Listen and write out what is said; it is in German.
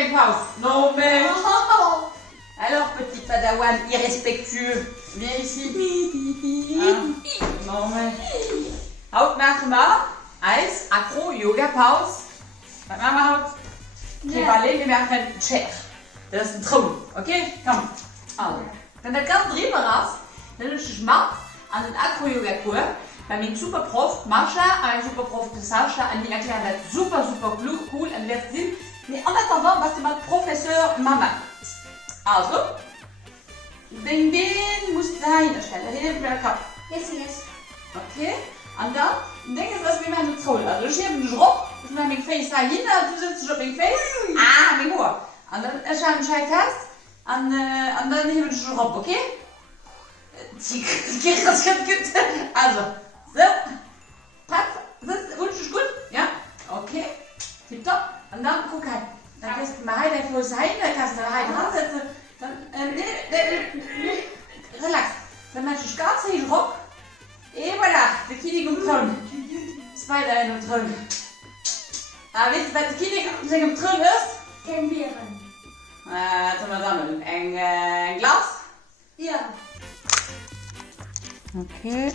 une pause. Non mais... Alors, petit padawan irrespectueux, viens ici. Non mais... Haut machen wir Eis, Akro, Yoga, Pause. Was machen wir heute? Ballet, wir machen einen Chair. Das ist ein Thron, okay? Komm. Also, wenn das ganz drüber raus, dann ist es gemacht an den Akro-Yoga-Kur bei meinem super Prof Mascha, ein super Prof Sascha, und die erklären das super cool und wird sehen. Mais en attendant, was du mal Professeur Mama. Also, den muss da hinstellen. Hier ist der Kopf. Yes. Okay? Und dann, denk jetzt, was wir machen mit Zoll. Also, ich habe einen Schrupp, ich mache mein Face da hin, du sitzt auf mein Face. Mein Ohr. Und dann erscheint ein Scheiß fest. Und dann habe ich einen Schrupp, okay? Also, so. Passt. Das wünsche ich gut. Ja? Okay. Tipptopp. Und dann guck halt. Dann kannst du mal halt vor sein, dann kannst du halt ransetzen. Dann, relax. Dann machst du ganz hin rum. Voilà, der Kinder kommt dran. Zwei da noch dran. Aber wisst ihr, was der Kinder dran ist? Tempieren. Jetzt mal sammeln. Ein Glas? Ja. Okay.